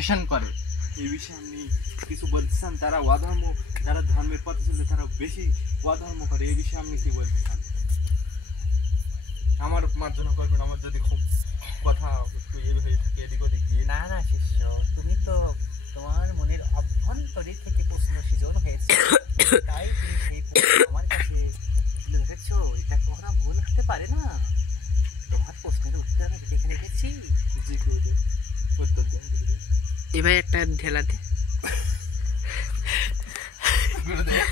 Fashion করে এই বিষয়ে আপনি কিছু বলতেছেন? তারা অধর্ম, তারা ধর্মের পথে চলে, তারা বেশি অধর্ম করে, এই বিষয়ে আপনি কি বলতেছেন? আমার মার্জনা করবেন, আমার যদি খুব কথা একটু হয়ে থাকে এদিক ওদিক দিয়ে। না না শিষ্য, তুমি তো তোমার মনের অভ্যন্তরীণ থেকে প্রশ্ন সৃজন হয়েছে, তাই তুমি সেই প্রশ্ন আমার কাছে তুলে ধরেছো। এটা কখনো ভুল হতে পারে না। তোমার প্রশ্নের উত্তর আমি লিখে রেখেছি। জি গুরুদেব, উত্তর দেন গুরুদেব। এবার একটা ঢেলাতে গুরুদেব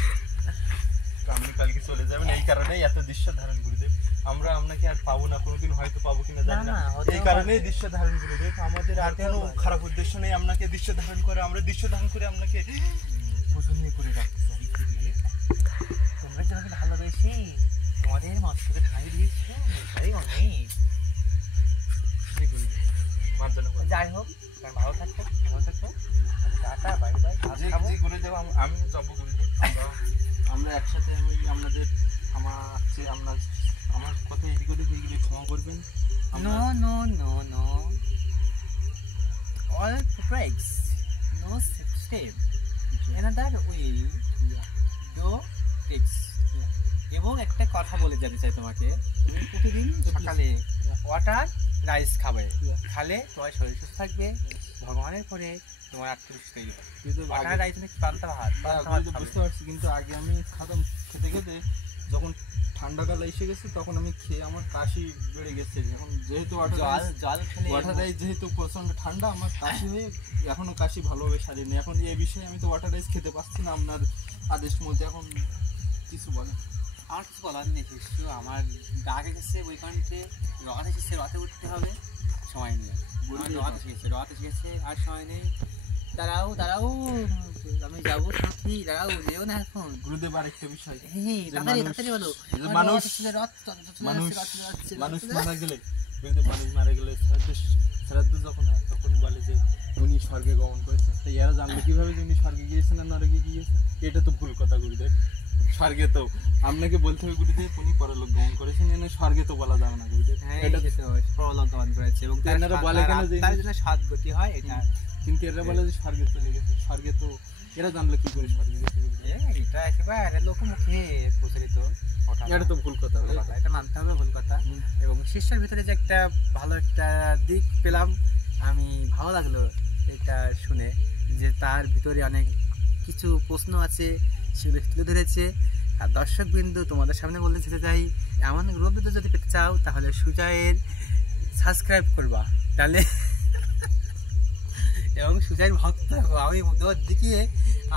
আপনি কালকে চলে যাবেন, এই কারণেই এত দৃশ্য ধারণ গুরুদেব। আমরা আপনাকে আর পাবো না, কোনোদিন হয়তো পাবো কিনা জানি না, এই কারণেই দৃশ্য ধারণ গুরুদেব। আমাদের আর কোনো খারাপ উদ্দেশ্য নেই, আপনাকে দৃশ্য ধারণ করে, আমরা দৃশ্য ধারণ করে আপনাকে পূজনীয় করে রাখতে চাই। তোমরা যেভাবে ভালোবেসে তোমাদের মস্তকে ঠাঁই দিয়েছো, এটাই অনেক। মার্জনা করবেন। যাই হোক, ভালো থাকো, ভালো থাকো। Tata, bye bye. জি গুরুদেব, আমি যাবো গুরুদেব। আমরা একসাথে আপনাদের আমার কথা এদিক ওদিক হয়ে গেলে ক্ষমা করবেন। No, no, no, no. All breaks. No step. Another way. Do tricks. এবং একটা কথা বলে যেতে চাই তোমাকে, তুমি প্রতিদিন সকালে ওয়াটার রাইস খাবে, খালে তোমার শরীর সুস্থ থাকবে, ভগবানের পরে তোমার আত্মবিশ্বাস তৈরি হবে। ওয়াটার রাইস মানে পান্তা ভাত, বুঝতে পারছি, কিন্তু আগে আমি খেতে খেতে যখন ঠান্ডাকাল এসে গেছে তখন আমি খেয়ে আমার কাশি বেড়ে গেছে। এখন যেহেতু জল খেলে ওয়াটার রাইস যেহেতু প্রচন্ড ঠান্ডা, আমার কাশি হয়ে এখনো কাশি ভালোভাবে সারিনি। এখন এই বিষয়ে আমি তো ওয়াটার রাইস খেতে পারছি না, আপনার আদেশ মধ্যে এখন কিছু বলেন। আমার কিছু বলার নেই শিষ্য, আমার ডাক এসেছে ওই কারণে, রথ এসেছে, রথে উঠতে হবে, সময় নেই। রথ এসেছে আর সময় নেই। দাঁড়াও দাঁড়াও, আমি যাবো সাথী, দাঁড়াও, যেও না এখন। গুরুদেব আরেকটা বিষয়, তাড়াতাড়ি বলো। মানুষ মারা গেলে, গুরুদেব মানুষ মারা গেলে শ্রাদ্ধ যখন হয় তখন বলে যে উনি স্বর্গে গমন করেছেন। তো এরা জানলো কিভাবে যে উনি স্বর্গে গিয়েছেন আর নরকে গিয়েছেন? এটা তো ভুল কথা গুরুদেব। স্বর্গে তো আপনাকে বলতে হবে গুরুদেব উনি পরলোক গমন করেছেন, স্বর্গে তো বলা যাবে না গুরুদেব। এটা পরলোক গমন করেছে এবং এনারা বলে কেন যে তার জন্য সাত গতি হয় এটা, কিন্তু এরা বলে যে স্বর্গে চলে গেছে। স্বর্গে তো এরা জানলো কি করে স্বর্গে গেছে? এটা একেবারে লোকমুখে প্রচলিত, এটা তো ভুল কথা, এটা মানতে হবে ভুল কথা। এবং শিষ্যের ভিতরে যে একটা ভালো একটা দিক পেলাম, আমি ভালো লাগলো এটা শুনে, যে তার ভিতরে অনেক কিছু প্রশ্ন আছে সেগুলো তুলে ধরেছে। আর দর্শকবৃন্দু, তোমাদের সামনে বলতে যেতে চাই, এমন গ্রুপবিন্দু যদি পেতে চাও তাহলে সুজয়ের সাবস্ক্রাইব করবা, তাহলে এবং সুজয়ের ভক্ত আমি ওর দিকে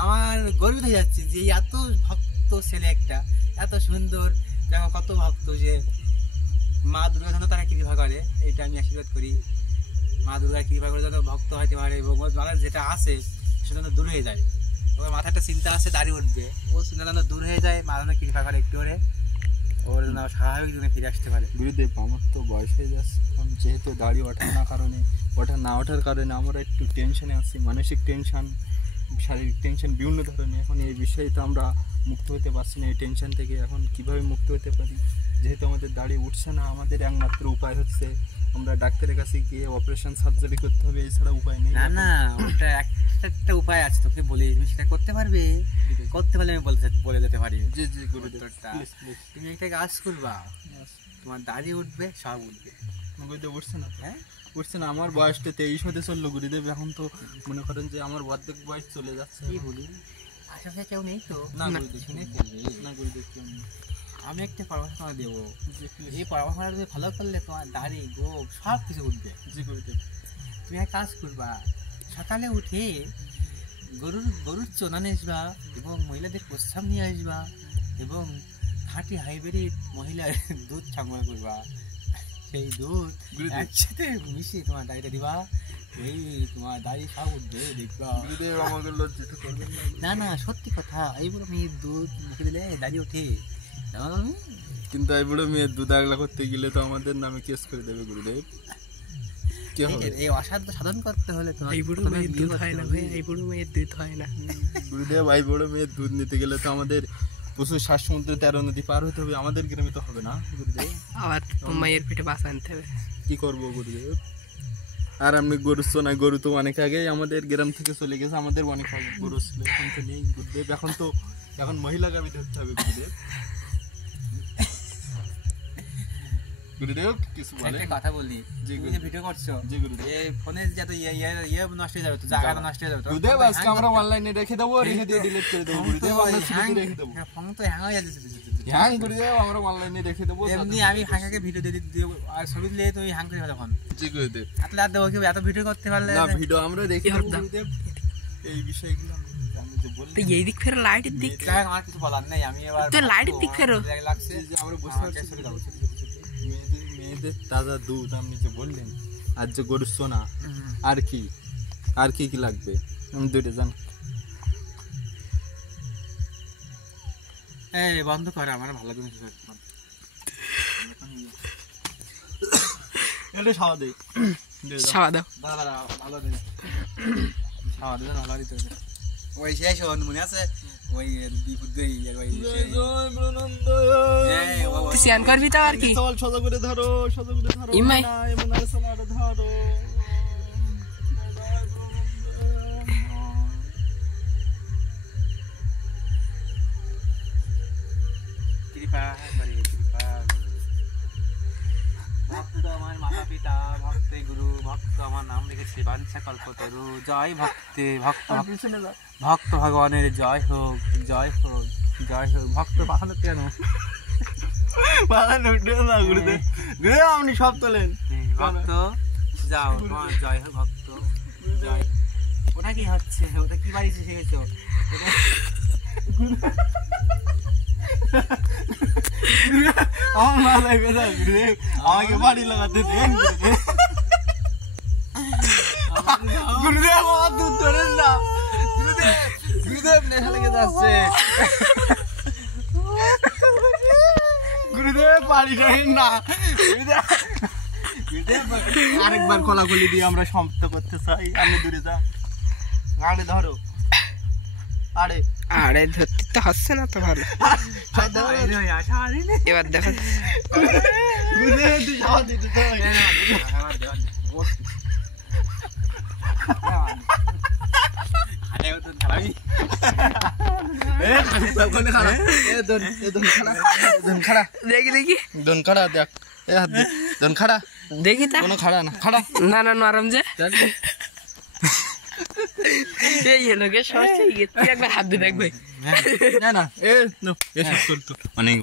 আমার গর্বিত হয়ে যাচ্ছি যে এত ভক্ত ছেলে একটা, এত সুন্দর, দেখো কত ভক্ত, যে মা দুর্গা যেন তারা কৃপা করে, এইটা আমি আশীর্বাদ করি। মা দুর্গার কৃপা করে যেন ভক্ত হইতে পারে এবং ওর মাথায় যেটা আসে সেটা যেন দূর হয়ে যায়। ওর মাথায় একটা চিন্তা আছে দাঁড়িয়ে উঠবে, ও চিন্তা যেন দূর হয়ে যায়, মা যেন কৃপা করে একটু করে ওর যেন স্বাভাবিক জীবনে ফিরে আসতে পারে। গুরুদেব আমার তো বয়স হয়ে যাচ্ছে, এখন যেহেতু দাড়ি ওঠা না ওঠার কারণে আমরা একটু টেনশনে আছি, মানসিক টেনশন, শারীরিক টেনশন, বিভিন্ন ধরনের। এখন এই বিষয়ে তো আমরা মুক্ত হতে পারছি না এই টেনশন থেকে। এখন কিভাবে মুক্ত হতে পারি? যেহেতু আমাদের দাড়ি উঠছে না, আমাদের একমাত্র উপায় হচ্ছে আমরা ডাক্তারের কাছে গিয়ে অপারেশন সার্জারি করতে হবে, এছাড়া উপায় নেই। না না, ওটা একটা উপায় আছে, তোকে বলি, তুমি সেটা করতে পারবে। করতে পারলে আমি বলে যেতে পারি। জি জি গুরুদেব, তুমি একটা কাজ করবা, তোমার দাড়ি উঠবে, সব উঠবে। গুরুদেব উঠছে না? হ্যাঁ উঠছে না, আমার বয়সটা 23 হতে চললো গুরুদেব। এখন তো মনে করেন যে আমার অর্ধেক বয়স চলে যাচ্ছে। কি বলি, আশেপাশে কেউ নেই তো? না গুরুদেব, শুনে ফেলবে না গুরুদেব, কেউ নেই। আমি একটা পরামর্শ তোমায় দেবো, এই পরামর্শটা তুমি ফলো করলে তোমার দাড়ি গোপ সব কিছু উঠবে। জি গুরুদেব। তুমি এক কাজ করবা, সকালে উঠে গরুর চোনা নিয়ে আসবা এবং মহিলাদের প্রস্রাব নিয়ে আসবা এবং খাঁটি হাইব্রিড মহিলার দুধ সংগ্রহ করবা। সেই দুধ একসাথে মিশিয়ে তোমার দাড়িটা দিবা, এই তোমার দাড়ি সব উঠবে, দেখবা। আমাকে লজ্জিত করবেন না না, সত্যি কথা, এই বড় মেয়ের দুধ মুখে দিলে দাড়ি ওঠে। কিন্তু এই বুড়ো মেয়ের দুধ আগলা করতে গেলে তো আমাদের নামে কেস করে দেবে গুরুদেব। এই অসাধ্য সাধন করতে হলে তোমার এই বুড়ো মেয়ের দুধ হয় না ভাই, এই বুড়ো মেয়ের দুধ হয় না গুরুদেব। এই বুড়ো মেয়ের দুধ নিতে গেলে তো আমাদের প্রচুর 7 সমুদ্র 13 নদী পার হতে হবে, আমাদের গ্রামে তো হবে না গুরুদেব। আবার মায়ের পেটে বাঁচা আনতে হবে। কি করবো গুরুদেব? আর আমি গরু শোনা, গরু তো অনেক আগেই আমাদের গ্রাম থেকে চলে গেছে, আমাদের অনেক আগে গরু ছিল, এখন তো নেই গুরুদেব। এখন মহিলা গাবি ধরতে হবে গুরুদেব। গুরুদেব কিছু বলে? একটা কথা বলি, জি তুমি যে গুরুদেব। ভিডিও করছো জি গুরুদেব। এই ফোনে যত ইয়ে নষ্ট হয়ে যাবে, তো জায়গাটা নষ্ট হয়ে যাবে। গুরুদেব আজকে আমরা অনলাইনে রেখে দেবো, রেখে দিয়ে ডিলিট করে দেবো গুরুদেব, আমরা ছবি রেখে দেবো। ফোন তো হ্যাং হয়ে যাচ্ছে। হ্যাঁ গুরুদেব, আমরা অনলাইনে রেখে দেবো। এমনি আমি হাঙ্গাকে ভিডিও দিয়ে দিই আর ছবি দিলে তুমি হ্যাং করে তখন জি গুরুদেব। আসলে আর দেবো কি এত ভিডিও করতে পারলে না ভিডিও আমরা রেখে দেবো গুরুদেব, এই বিষয়গুলো আমি যে বললাম। তো এই দিক ফেরো, লাইটের দিক। যাই হোক, আমার কিছু বলার নেই, আমি এবার তো লাইটের দিক ফেরো। লাগছে যে আমরা বসে আছি, চলে যাবো। মেয়েদের তাজা দুধ আপনি যে বললেন, আর যে গরুর সোনা, আর কি লাগবে আমি দুইটা জান। এই বন্ধ কর, আমার ভালো জিনিস এটা খাওয়া দেই, ছাওয়া দাও। ভালো জিনিস খাওয়া দিলে ভালো দিতে হবে। ওই শেষ মনে আছে ওই তুই স্যান করবি তো আর কি। সোজা করে ধরো, ইমাই। না, এমন আর সোনাটা ধরো। ভক্ত আমার মাতা পিতা, ভক্তে গুরু, ভক্ত আমার নাম লিখেছে বাঞ্ছা কল্পতরু। জয় ভক্তে, ভক্ত ভক্ত ভগবানের জয় হোক, জয় হোক, জয় হোক। ভক্ত পাঠানো কেন? গুরুদেব আপনি সব তোলেন। ভক্ত যাও, তোমার জয় হোক ভক্ত, জয়। ওটা কি হচ্ছে? ওটা কি বাড়ি শিখেছো? আমার ভালো লাগে গুরুদেব, আমাকে বাড়ি লাগাতে দেন গুরুদেব। আমার দুধ ধরেন না গুরুদেব, নেশা লেগে যাচ্ছে গুরুদেব, বাড়ি ধরেন না গুরুদেব। আরেকবার কলাগুলি দিয়ে আমরা সমাপ্ত করতে চাই, আপনি দূরে যান। আরে ধরো, আরে ধরতে তো হচ্ছে না তো ভালো। এবার দেখো গুরুদেব তুই খাওয়া দিতে চাই। দেখি দেখি তা কোনো খাড়া না, খাড়া না না নরম যে এই হলো গে সরছে, তুই একবার হাত দিয়ে দেখবে। না এ নো এসব করতো অনেক